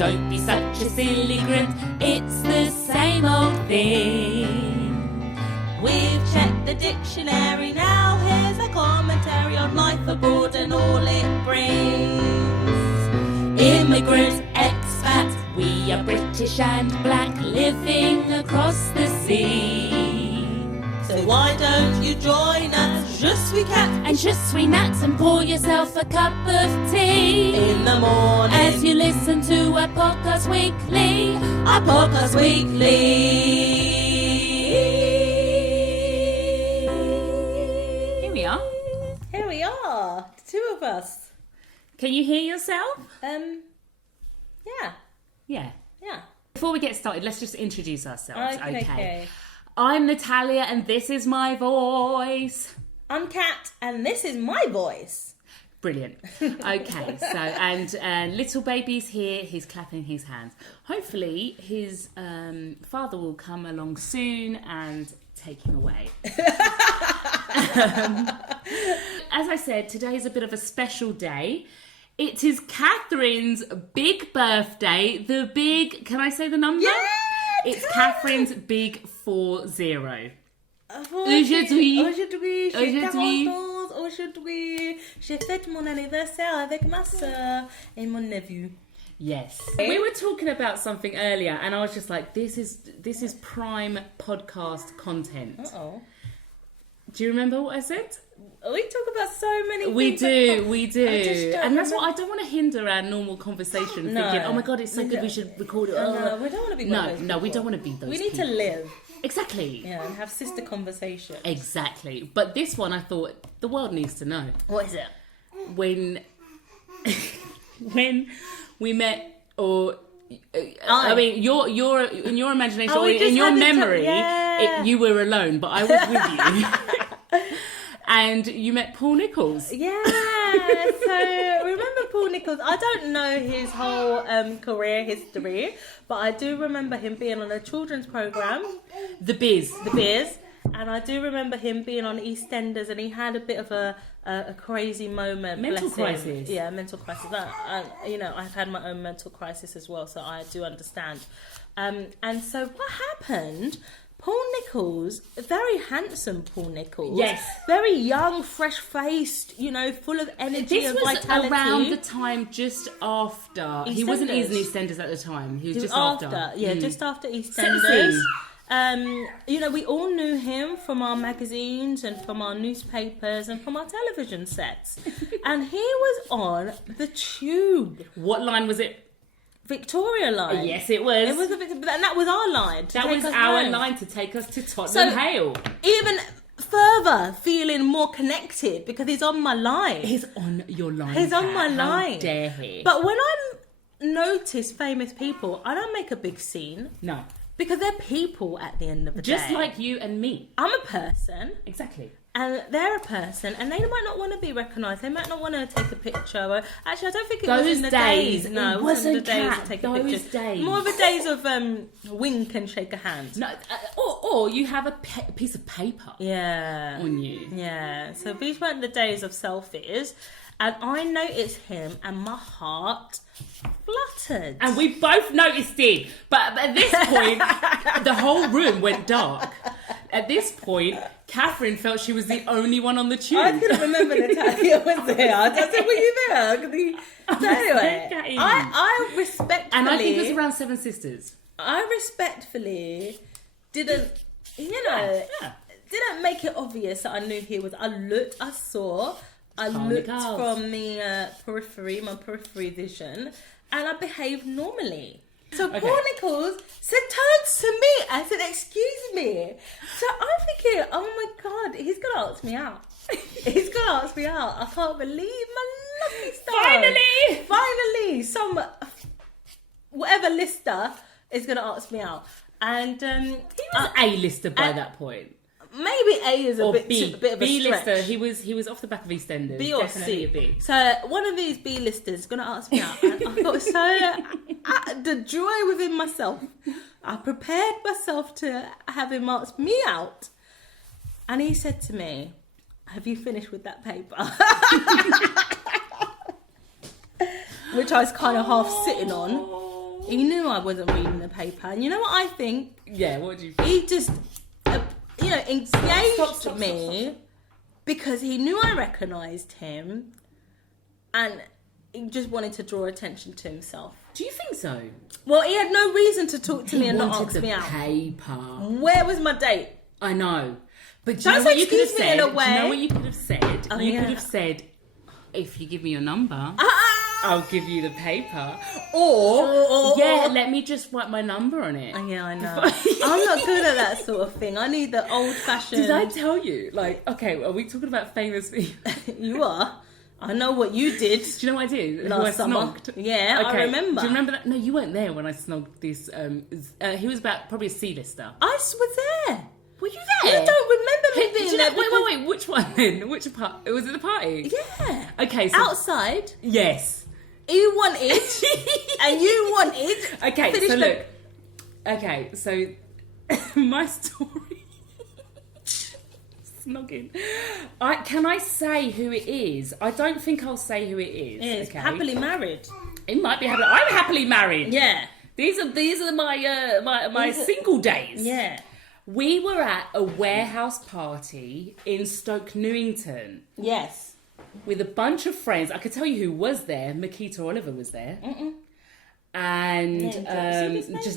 Don't be such a silly grin, it's the same old thing. We've checked the dictionary, now here's a commentary on life abroad and all it brings. Immigrant, expat, we are British and black, living across the sea. So why don't you join us, Je suis Kat And Je suis Nat, and pour yourself a cup of tea in the morning as you listen to our podcast weekly. our podcast weekly. Here we are. Here we are, the two of us. Can you hear yourself? Yeah. Yeah. Yeah. Before we get started, let's just introduce ourselves. Okay. I'm Natalia, and this is my voice. I'm Kat, and this is my voice. Brilliant. Okay, so, and little baby's here, he's clapping his hands. Hopefully his father will come along soon and take him away. As I said, today is a bit of a special day. It is Catherine's big birthday. Can I say the number? Yeah! It's Catherine's big 40. Aujourd'hui, Aujourd'hui. je fête mon anniversaire avec ma soeur et mon neveu. Yes. We were talking about something earlier, and I was just like, this is prime podcast content. Uh-oh. Do you remember what I said? We talk about so many We things. do. I just don't And that's what remember. I don't want to hinder our normal conversation, No. thinking, oh my God, it's so We good, don't. we should record it. No, we don't want to be one of those No, we people. don't want to be those We need people. to live. Exactly. Yeah, and have sister conversations. Exactly. But this one, I thought, the world needs to know. What is it? When we met, or I mean, your in your imagination, Oh, or we just in your had the memory, yeah. you were alone, but I was with you, and you met Paul Nichols. Yeah, so remember Paul Nichols? I don't know his whole career history, but I do remember him being on a children's programme, The Biz. The Beers, and I do remember him being on EastEnders, and he had a bit of a crazy moment. Mental bless him. crisis. Yeah, mental crisis. I've had my own mental crisis as well, so I do understand. And so what happened? Paul Nichols, very handsome Paul Nichols. Yes. Very young, fresh-faced, full of energy This and was vitality. around the time just after. He wasn't in EastEnders. EastEnders at the time. He was It just was after. Yeah, Mm. just after Set the EastEnders. scene. We all knew him from our magazines and from our newspapers and from our television sets. And he was on the Tube, What line was it? Victoria line. Yes, it was. It was and that was our line. That was our line to take us to Tottenham Hale. Even further feeling more connected because he's on my line. He's on your line. He's on Kat. my How line. dare he? But when I notice famous people, I don't make a big scene No. because they're people at the end of the Just day. like you and me. I'm a person Exactly. and they're a person and they might not want to be recognised. They might not want to take a picture. Or, actually, I don't think it was Those in the days. days. No, It it wasn't the wasn't, days Kat. to take a Those picture. days. More of a days of wink and shake a hand. No, or you have a piece of paper Yeah. on you. Yeah, so these weren't the days of selfies, and I noticed him, and my heart fluttered. And we both noticed it. But at this point, the whole room went dark. At this point, Catherine felt she was the only one on the tube. I couldn't remember Natalia was there. I said, "Were you there?" So anyway, I respectfully, And I think it was around Seven Sisters. I respectfully didn't, Yeah. didn't make it obvious that I knew he was. I looked Oh looked my God. from the my periphery vision, and I behaved normally. So Okay. Paul Nichols turns to me and said, "Excuse me." So I'm thinking, "Oh my God, he's gonna ask me out. He's gonna ask me out. I can't believe my lucky star. Finally, some whatever lister is gonna ask me out." And He was A-lister by that point. maybe A is a Or bit B. of a B-lister. stretch. He was off the back of EastEnders. B or Definitely C. a B. So one of these B listers is going to ask me out. And I got the joy within myself. I prepared myself to have him ask me out. And he said to me, "Have you finished with that paper?" Which I was kind of half sitting on. He knew I wasn't reading the paper. And you know what I think? Yeah, what do you think? He just, engaged me because he knew I recognised him and he just wanted to draw attention to himself. Do you think so? Well, he had no reason to talk to me and not ask me out. Paper. Where was my date? I know. But do Don't you know what you could have excuse me said? in a Do you way. know what you could have said? Oh, You yeah. could have said, if you give me your number, I'll give you the paper. Or, let me just write my number on it. Oh, yeah, I know. I'm not good at that sort of thing. I need the old-fashioned... Did I tell you? Like, okay, are we talking about famous people? You are. I know what you did. Do you know what I did? Last Who I summer. snogged? Yeah, I remember. Do you remember that? No, you weren't there when I snogged this. He was probably a C-lister. I was there. Were you there? You don't remember me being there. Wait. Which one then? Which part? Was it the party? Yeah. Okay, so... Outside. Yes. You wanted, and you wanted. Okay, so look. Okay, so my story. Snogging. Can I say who it is? I don't think I'll say who it is. It's okay? happily married. It might be happily. I'm happily married. Yeah. These are my single days. Yeah. We were at a warehouse party in Stoke Newington. Yes. With a bunch of friends. I could tell you who was there. Makita Oliver was there. And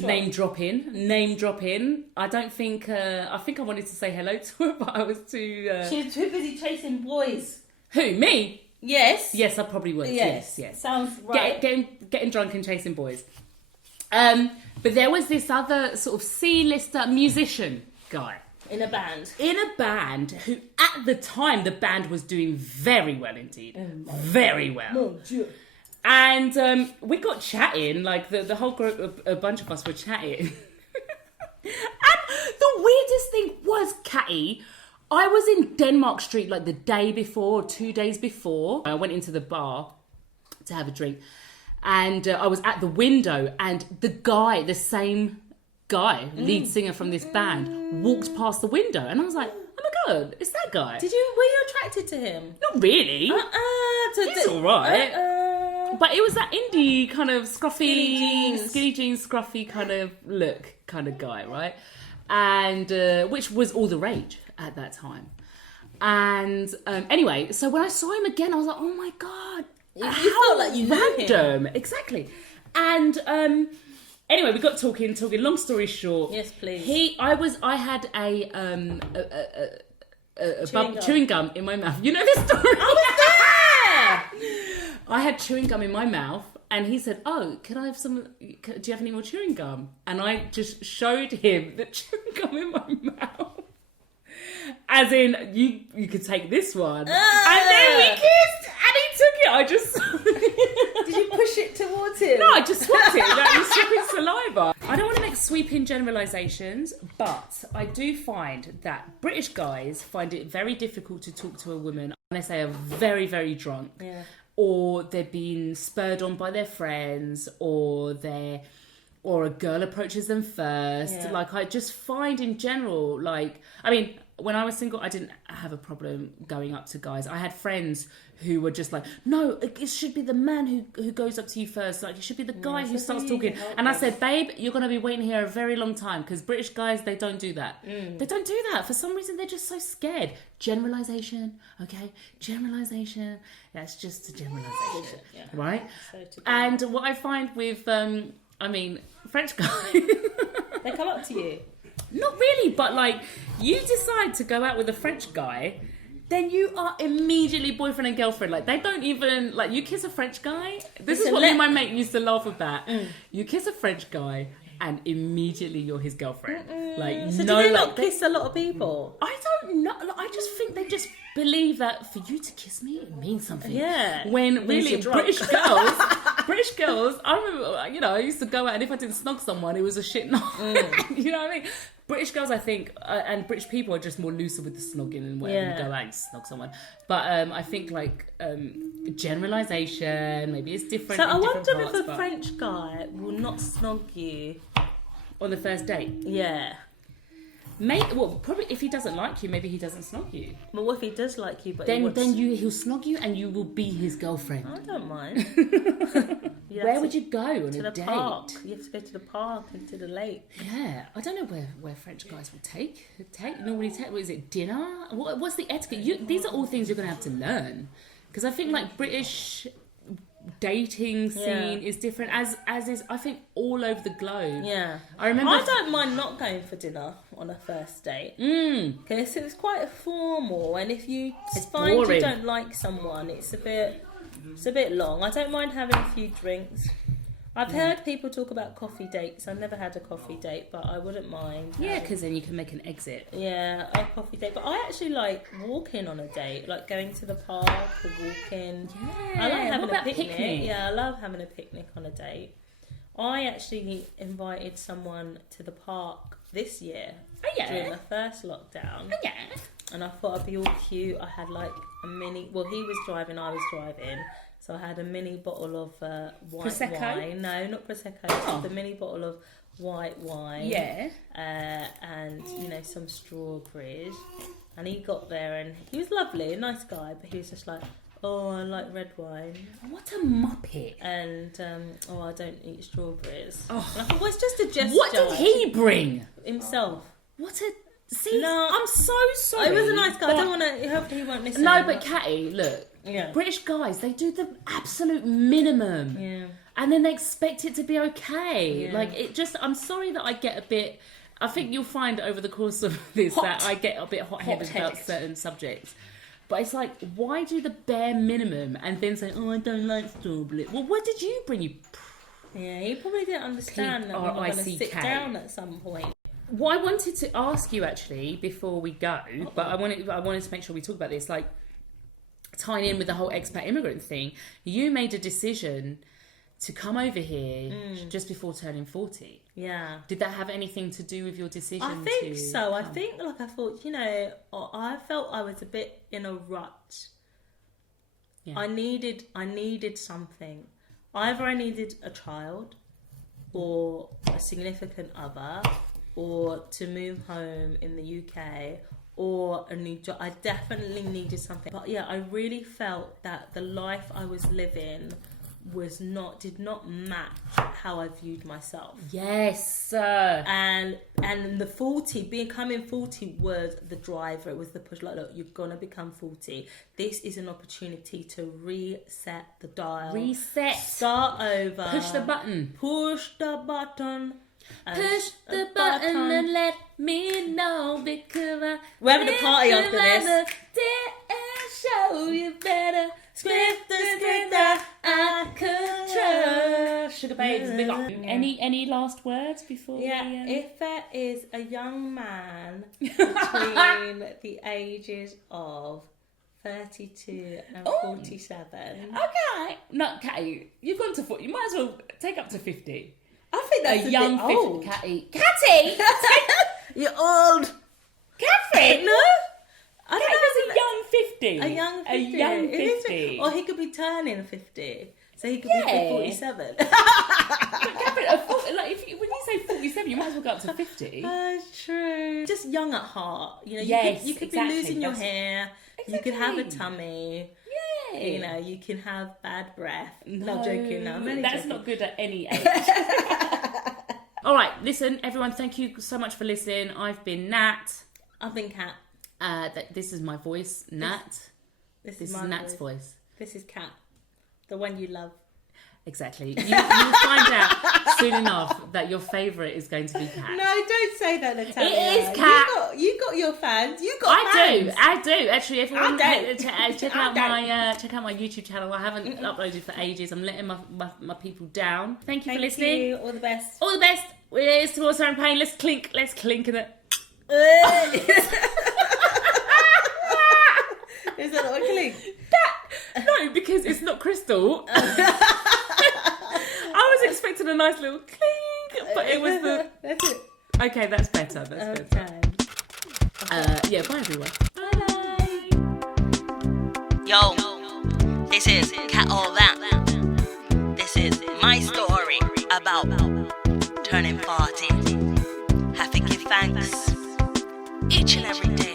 name dropping. I don't think. I think I wanted to say hello to her, but I was too. She was too busy chasing boys. Who? Me? Yes. Yes, I probably was. Yes. Sounds right. Getting drunk and chasing boys. But there was this other sort of C-lister musician guy. In a band. Who, at the time, the band was doing very well indeed. Very well. Mon Dieu. And we got chatting, like the whole group, a bunch of us were chatting. And the weirdest thing was, Catty, I was in Denmark Street like the day before, or 2 days before. I went into the bar to have a drink. And I was at the window, and the same guy, lead singer from this band, walked past the window, and I was like, "Oh my god, it's that guy!" Were you attracted to him? Not really. He's all right, but it was that indie kind of scruffy, skinny jeans, scruffy kind of look, kind of guy, right? And which was all the rage at that time. And anyway, so when I saw him again, I was like, "Oh my god." You felt like you knew random, him. Exactly. And anyway, we got talking. Long story short, yes, please. I had a chewing gum in my mouth. You know this story? I was there. I had chewing gum in my mouth, and he said, "Oh, can I have some? Do you have any more chewing gum?" And I just showed him the chewing gum in my mouth. As in, you could take this one. And then we kissed, and he took it. I just... Did you push it towards him? No, I just swapped it. Like, you swap his saliva. I don't want to make sweeping generalisations, but I do find that British guys find it very difficult to talk to a woman unless they are very, very drunk. Yeah. Or they're being spurred on by their friends, or a girl approaches them first. Yeah. Like, I just find in general, like... I mean... When I was single, I didn't have a problem going up to guys. I had friends who were just like, "No, it should be the man who goes up to you first. Like, it should be the guy who starts talking." And I said, "Babe, you're going to be waiting here a very long time because British guys, they don't do that. They don't do that. For some reason, they're just so scared." Generalisation, okay? Generalisation. That's just a generalisation, right? And what I find with, French guys... They come up to you. Not really, but like, you decide to go out with a French guy, then you are immediately boyfriend and girlfriend. Like, they don't even, like, you kiss a French guy. This is what me and my mate used to laugh about. You kiss a French guy, and immediately you're his girlfriend. Like, so no, do they not kiss a lot of people? I don't know. I just think they just believe that for you to kiss me, it means something. Yeah. When really British girls, I remember, I used to go out, and if I didn't snog someone, it was a shit night. You know what I mean? British girls, I think, and British people are just more looser with the snogging and whatever. You go out and snog someone. But I think, like, generalisation, maybe it's different. So I wonder if a French guy will not snog you on the first date. Yeah. Probably if he doesn't like you, maybe he doesn't snog you. But what if he does like you, but He'll snog you and you will be his girlfriend. I don't mind. Where would you go on to a the date? Park. You have to go to the park and to the lake. Yeah, I don't know where French guys will normally take. What is it, dinner? What's the etiquette? These are all things you're going to have to learn, because I think like British dating scene is different, as is I think all over the globe. Yeah, I remember. I don't mind not going for dinner on a first date because it's quite formal, and if you find boring. you don't like someone, it's a bit long. I don't mind having a few drinks. I've heard people talk about coffee dates. I've never had a coffee date, but I wouldn't mind. Yeah, because then you can make an exit. Yeah, a coffee date. But I actually like walking on a date, like going to the park or walking. Yeah, I like having what a about picnic. Yeah, I love having a picnic on a date. I actually invited someone to the park this year during the first lockdown. Oh, yeah. And I thought I'd be all cute. I had like a mini... Well, he was driving, I was driving. So I had a mini bottle of white Prosecco? wine. No, not Prosecco. Oh. The mini bottle of white wine. Yeah. And, some strawberries. And he got there and he was lovely, a nice guy. But he was just like, oh, I like red wine. What a muppet. And, I don't eat strawberries. Oh. And I thought, well, it's just a gesture. What did he bring? Himself. What a... See, No. I'm so sorry. Oh, he was a nice guy. I don't want to... Hopefully he won't listen. No, but Catty, look. Yeah. British guys, they do the absolute minimum. Yeah. And then they expect it to be okay. Yeah. Like, it just... I'm sorry that I get a bit... I think you'll find over the course of this that I get a bit hot-headed about certain subjects. But it's like, why do the bare minimum and then say, oh, I don't like strawberry? Well, what did you bring? Yeah, he probably didn't understand that we were going to sit down at some point. What I wanted to ask you actually before we go, but I wanted to make sure we talk about this, like tying in with the whole expat immigrant thing. You made a decision to come over here just before turning 40. Yeah. Did that have anything to do with your decision? I think so. I think, I thought, I felt I was a bit in a rut. Yeah. I needed something. Either I needed a child or a significant other or to move home in the UK or a new job. I definitely needed something. But yeah, I really felt that the life I was living did not match how I viewed myself. Yes. And the becoming 40 was the driver. It was the push. Like, look, you're gonna become 40. This is an opportunity to reset the dial. Start over. Push the button. Push the button. Push the button and let me know, because we're having a party after this. Show you better. Script the script that I could trust. Sugar babes, big up. Any last words before we... if there is a young man between the ages of 32 and 47. Okay. No, Catty, you've gone to 40. You might as well take up to 50. I think that's a young bit old. Catty. Catty! You're old. Catherine! No? I don't know. A young 50. A young 50. A young 50. Or he could be turning 50. So he could be 47. But Catherine, when you say 47, you might as well go up to 50. That's true. Just young at heart. You could be losing your hair. Exactly. You could have a tummy. Yeah. You can have bad breath. No, I'm joking. No, that's joking. Not good at any age. All right, listen, everyone, thank you so much for listening. I've been Nat. I've been Kat. This is my voice, Nat. This is Nat's voice. This is Kat, the one you love. Exactly. You'll find out soon enough that your favourite is going to be Kat. No, don't say that, Natalia. It is Kat. You got your fans. Fans. I do. Actually, everyone check out my YouTube channel. I haven't uploaded for ages. I'm letting my people down. Thank you for listening. You. All the best. All the best. It's towards champagne. Let's clink in it. Is that not a clink? No, because it's not crystal. I was expecting a nice little clink, but it was the... That's it. Okay, that's better. Better. Bye everyone. Bye. Yo, this is Kat or That. This is my story about turning 40. Have to give thanks each and every day.